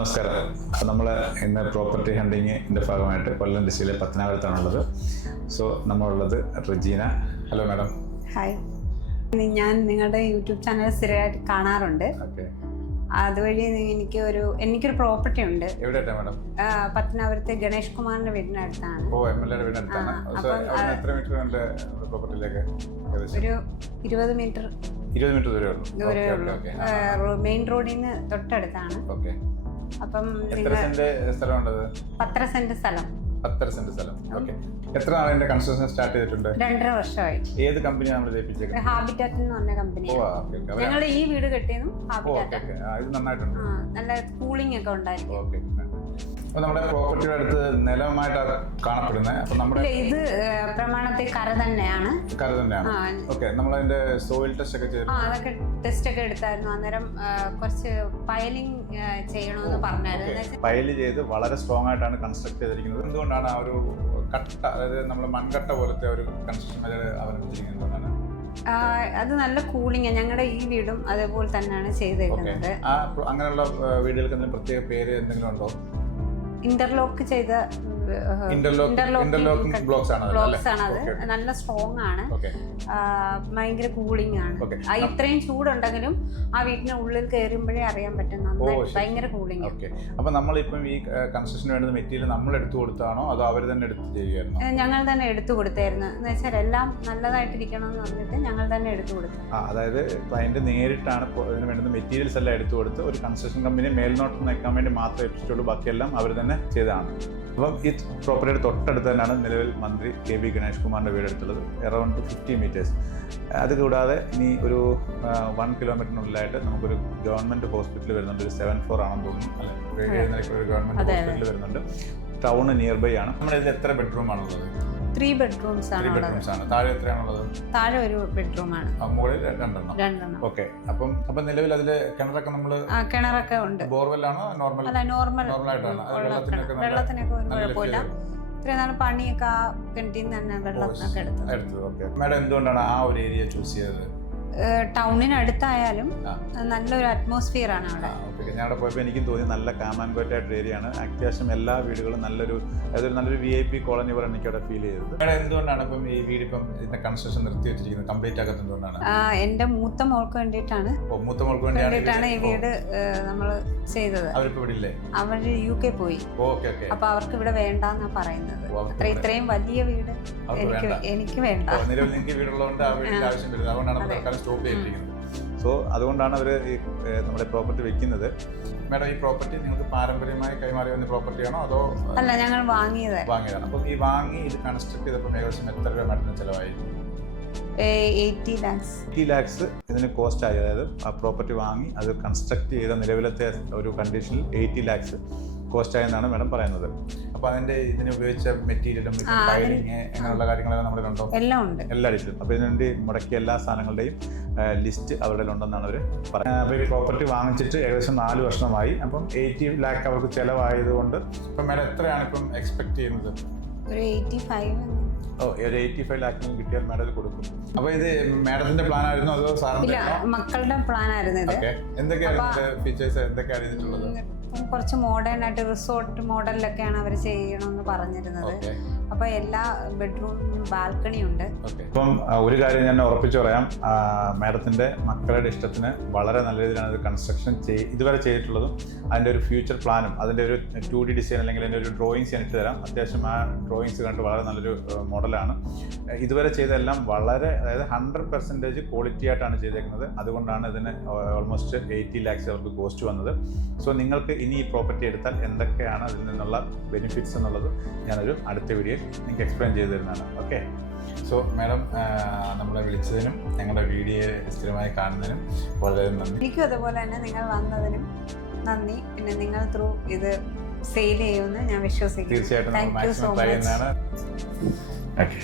നമസ്കാരം. അപ്പോൾ നമ്മൾ ഇന്ന് പ്രോപ്പർട്ടി ഹണ്ടിങ്ങിൻ്റെ ഭാഗമായിട്ട് കൊല്ലം ഡിസ്ട്രിക്റ്റിലെ പത്തനാപുരത്താണുള്ളത്. സോ നമ്മളുള്ളത് റെജീന. Hello madam. ഹായ്. ഞാൻ നിങ്ങളുടെ യൂട്യൂബ് ചാനൽ സ്ഥിരമായിട്ട് കാണാറുണ്ട്. ഓക്കെ. അതുവഴി എനിക്കൊരു പ്രോപ്പർട്ടി ഉണ്ട്. എവിടെയായിട്ടാണ് മാഡം? പത്തനാപുരത്തെ ഗണേഷ് കുമാറിന്റെ വീടിനടുത്താണ്. ഓ, MLA വീടിനടുത്താണ്. എത്ര മീറ്റർ ഉണ്ട് പ്രോപ്പർട്ടിയിലേക്ക്? ഒരു 20 മീറ്റർ ദൂരമേ ഉള്ളൂ. മെയിൻ റോഡിൽ നിന്ന് തൊട്ടടുത്താണ്. ഓക്കെ. അപ്പം എത്ര സെന്റ് സ്ഥലമുണ്ടത്? 10 സെന്റ് സ്ഥലം. 10 സെന്റ് സ്ഥലം. ഓക്കെ. എത്ര നാളിന്റെ കൺസ്ട്രക്ഷൻ സ്റ്റാർട്ട് ചെയ്തിട്ടുണ്ട്? 2.5 വർഷമായി. ഏത് കമ്പനിയാണ് നമ്മൾ ജയിപ്പിച്ചേക്കുന്നത്? ഹാബിറ്റാറ്റ് എന്ന് പറഞ്ഞ കമ്പനിയാണ്. ഞങ്ങൾ ഈ വീട് കെട്ടിയതും ഹാബിറ്റാറ്റ്. ഇത് നന്നായിട്ടുണ്ട്. നല്ല കൂളിംഗ് ഒക്കെ ഉണ്ടായിരിക്കും. ഓക്കെ. അപ്പോൾ നമ്മുടെ പ്രോപ്പർട്ടിയുടെ അടുത്ത് നിലമായിട്ടാണ് കാണപ്പെടുന്നത്. അപ്പോൾ നമ്മുടെ ഇത് പ്രമാണത്തിൽ കര തന്നെയാണ്. ഓക്കെ. നമ്മളതിന്റെ സോയിൽ ടെസ്റ്റ് ഒക്കെ ചെയ്തു. അതൊക്കെ ടെസ്റ്റ് ഒക്കെ എടുത്തായിരുന്നു. അന്നേരം കുറച്ച് പൈലിംഗ് ചെയ്യണമെന്ന് പറഞ്ഞായിരുന്നു. പൈല് ചെയ്ത് വളരെ സ്ട്രോങ് ആയിട്ടാണ് കൺസ്ട്രക്ട് ചെയ്തിരിക്കുന്നത്. എന്തുകൊണ്ടാണ് ആ ഒരു കട്ട, അതായത് നമ്മൾ മൺകട്ട പോലത്തെ ഒരു കൺസ്ട്രക്ഷൻ മെത്തേഡ് അവലംബിച്ചിരിക്കുന്നത്? അത് നല്ല കൂളിംഗ്. ഞങ്ങളുടെ ഈ വീടും അതേപോലെ തന്നെയാണ് ചെയ്തേക്കുന്നത്. അങ്ങനെയുള്ള വീടുകൾക്ക് പ്രത്യേക പേര് എന്തെങ്കിലും ഉണ്ടോ? ഇന്റർലോക്ക് ചെയ്ത ഇന്റർലോക്കിംഗ് ബ്ലോക്സ് ആണ് അത്. നല്ല സ്ട്രോങ് ആണ്. ഭയങ്കര കൂളിംഗ് ആണ്. ഇത്രയും ചൂടുണ്ടെങ്കിലും ആ വീട്ടിന് ഉള്ളിൽ കയറുമ്പോഴേ അറിയാൻ പറ്റും. ഭയങ്കര കൂളിംഗ്. അപ്പൊ നമ്മളിപ്പം ഈ കൺസ്ട്രക്ഷന് വേണ്ടുന്ന മെറ്റീരിയൽ നമ്മൾ എടുത്തു കൊടുത്താണോ അതോ അവർ തന്നെ എടുത്ത് ചെയ്യുമായിരുന്നു? ഞങ്ങൾ തന്നെ എടുത്തു കൊടുത്തായിരുന്നു. എന്ന് വെച്ചാൽ എല്ലാം നല്ലതായിട്ടിരിക്കണം എന്ന് പറഞ്ഞിട്ട് ഞങ്ങൾ തന്നെ എടുത്തു കൊടുത്തു. അതായത് ക്ലയന്റ് നേരിട്ടാണ് ഇതിന് വേണ്ടുന്ന മെറ്റീരിയൽസ് എല്ലാം എടുത്തു കൊടുത്ത് ഒരു കൺസ്ട്രക്ഷൻ കമ്പനി മേൽനോട്ടം നിൽക്കാൻ വേണ്ടി മാത്രമേ ഏൽപ്പിച്ചിട്ടുള്ളൂ. ബാക്കിയെല്ലാം അവർ തന്നെ ചെയ്തതാണ്. അപ്പം ഈ പ്രോപ്പർട്ടിയുടെ തൊട്ടടുത്ത് തന്നെയാണ് നിലവിൽ മന്ത്രി KB ഗണേഷ് കുമാറിൻ്റെ വീടെടുത്തുള്ളത്. Around 50 metres. അത് കൂടാതെ ഇനി ഒരു 1 കിലോമീറ്ററിനുള്ളിലായിട്ട് നമുക്കൊരു ഗവൺമെൻറ് ഹോസ്പിറ്റൽ വരുന്നുണ്ട്. ഒരു 7-4 ആണെന്ന് തോന്നുന്നു, അല്ലെ? 7 നിലയ്ക്കുള്ള ഒരു ഗവൺമെൻറ് ഹോസ്പിറ്റൽ വരുന്നുണ്ട്. ടൗണ് നിയർ ബൈ ആണ്. നമ്മുടെ ഇതിൽ എത്ര ബെഡ്റൂം ആണുള്ളത്? 3 ബെഡ്റൂംസ് ആണ്. താഴെ എത്രയാണുള്ളത്? താഴെ ഒരു ബെഡ്റൂം ആണ്. മുകളിൽ രണ്ടെണ്ണം. ഓക്കെ. അപ്പം നിലവിൽ അതിൽ കിണറൊക്കെ നമ്മൾ കിണറൊക്കെ ഉണ്ട്. ബോർവെല്ലാണോ? നോർമലായിട്ടാണ്. വെള്ളത്തിനൊക്കെ ഒരു കുഴപ്പമില്ല. ഇത്രയും നാൾ പണിയൊക്കെ ആ കിണറ്റിൽ നിന്ന് തന്നെ വെള്ളത്തിനൊക്കെ എടുത്തത്. മാഡം എന്തുകൊണ്ടാണ് ആ ഒരു ഏരിയ ചൂസ് ചെയ്തത്? ടൗണിനടുത്തായാലും നല്ലൊരു അറ്റ്മോസ്ഫിയർ ആണ് അവിടെ. ഞാൻ അവിടെ പോയപ്പോൾ എനിക്കും തോന്നി നല്ല കാം ആൻഡ് ക്വയറ്റ് ആയിട്ടൊരു ഏരിയ ആണ്. അത്യാവശ്യം എല്ലാ വീടുകളും നല്ലൊരു VIP കോളനി പോലെ എനിക്ക് അവിടെ ഫീൽ ചെയ്തത്. എന്തുകൊണ്ടാണ് ഇപ്പം ഈ വീട് ഇപ്പം ഇതിന്റെ കൺസ്ട്രക്ഷൻ നിർത്തി വെച്ചിരിക്കുന്നത്? കംപ്ലീറ്റ് ആക്കുന്നത് എന്തുകൊണ്ടാണ്? എന്റെ മൂത്ത മോൾക്ക് വേണ്ടിയിട്ടാണ് ഈ വീട് നമ്മൾ ചെയ്തത്. അവരിപ്പോ ഇവിടെ ഇല്ലേ? അവര് UK പോയി. അപ്പൊ അവർക്ക് ഇവിടെ വേണ്ടെന്നാ പറയുന്നത്. ഇത്രയും വലിയ വീട് എനിക്ക് വേണ്ട. സോ അതുകൊണ്ടാണ് അവർ ഈ നമ്മുടെ പ്രോപ്പർട്ടി വെക്കുന്നത്. മാഡം, ഈ പ്രോപ്പർട്ടി നിങ്ങൾക്ക് പാരമ്പര്യമായി കൈമാറി വന്ന പ്രോപ്പർട്ടിയാണോ അതോ? അല്ല, ഞങ്ങൾ വാങ്ങിയതാണ്. അപ്പോൾ ഈ വാങ്ങി ഇത് കൺസ്ട്രക്ട് ചെയ്തപ്പോൾ ഏകദേശം എത്ര രൂപ മാഡത്തിന് ചിലവായി? 80 lakhs ഇതിന് കോസ്റ്റ് ആയി. അതായത് ആ പ്രോപ്പർട്ടി വാങ്ങി അത് കൺസ്ട്രക്ട് ചെയ്ത നിലവിലത്തെ ഒരു കണ്ടീഷനിൽ 80 lakhs കോസ്റ്റ് ആയെന്നാണ് മാഡം പറയുന്നത്. അപ്പോൾ അതിന്റെ ഇതിന് ഉപയോഗിച്ച മെറ്റീരിയലും ടൈലിങ് അങ്ങനെയുള്ള കാര്യങ്ങളെല്ലാം നമ്മുടെ ഉണ്ടോ? എല്ലാം ഉണ്ട്. എല്ലാ ലിസ്റ്റും. അപ്പോൾ ഇതിനുവേണ്ടി മുടക്കിയ എല്ലാ സാധനങ്ങളുടെയും ലിസ്റ്റ് അവരുടെ ഉണ്ടെന്നാണ് അവർ പറയുന്നത്. അപ്പോൾ ഈ പ്രോപ്പർട്ടി വാങ്ങിച്ചിട്ട് ഏകദേശം 4 വർഷമായി. അപ്പം 80 lakh അവർക്ക് ചിലവായതുകൊണ്ട് ഇപ്പം മാഡം എത്രയാണ് ഇപ്പം എക്സ്പെക്ട് ചെയ്യുന്നത്? ഒരു 85 lakh കിട്ടിയാൽ മാഡം കൊടുക്കും. അപ്പൊ ഇത് മാഡത്തിന്റെ പ്ലാൻ ആയിരുന്നു അതോ സാറിന്റെ? മക്കളുടെ പ്ലാൻ ആയിരുന്നു ഇത്. എന്തൊക്കെയാണ് ഫീച്ചേഴ്സ്, എന്തൊക്കെയാണ് ഇതിനുള്ളത്? കുറച്ച് മോഡേൺ ആയിട്ട് റിസോർട്ട് മോഡലിലൊക്കെയാണ് അവർ ചെയ്യണമെന്ന് പറഞ്ഞിരുന്നത്. അപ്പൊ എല്ലാ ബെഡ്റൂമിനും ബാൽക്കണി ഉണ്ട്. ഇപ്പം ഒരു കാര്യം ഞാൻ ഉറപ്പിച്ചു പറയാം, മാഡത്തിന്റെ മക്കളുടെ ഇഷ്ടത്തിന് വളരെ നല്ല രീതിയിലാണ് ഇത് കൺസ്ട്രക്ഷൻ ഇതുവരെ ചെയ്തിട്ടുള്ളതും. അതിന്റെ ഒരു ഫ്യൂച്ചർ പ്ലാനും അതിന്റെ ഒരു 2D ഡിസൈൻ അല്ലെങ്കിൽ അതിന്റെ ഒരു ഡ്രോയിങ്സ് ഞാൻ ഇട്ട് തരാം. അത്യാവശ്യം ആ ഡ്രോയിങ്സ് കണ്ട് വളരെ നല്ലൊരു മോഡലാണ്. ഇതുവരെ ചെയ്തെല്ലാം വളരെ, അതായത് 100% ക്വാളിറ്റി ആയിട്ടാണ് ചെയ്തേക്കുന്നത്. അതുകൊണ്ടാണ് ഇതിന് ഓൾമോസ്റ്റ് 80 lakhs അവർക്ക് കോസ്റ്റ് വന്നത്. സോ നിങ്ങൾക്ക് ഇനി ഈ പ്രോപ്പർട്ടി എടുത്താൽ എന്തൊക്കെയാണ് അതിൽ നിന്നുള്ള ബെനിഫിറ്റ്സ് എന്നുള്ളത് ഞാനൊരു അടുത്ത വീഡിയോയിൽ നിങ്ങൾക്ക് എക്സ്പ്ലെയിൻ ചെയ്തു തരുന്നതാണ്. ഓക്കെ. സോ മാഡം, നമ്മളെ വിളിച്ചതിനും ഞങ്ങളുടെ വീഡിയോ സ്ഥിരമായി കാണുന്നതിനും വളരെ നന്ദി. എനിക്കും അതുപോലെ തന്നെ നിങ്ങൾ വന്നതിനും നന്ദി. പിന്നെ നിങ്ങൾ ത്രൂ ഇത് സെയിൽ ചെയ്യുമെന്ന് ഞാൻ വിശ്വസിക്കുന്നു. തീർച്ചയായിട്ടും thank you so much. Okay.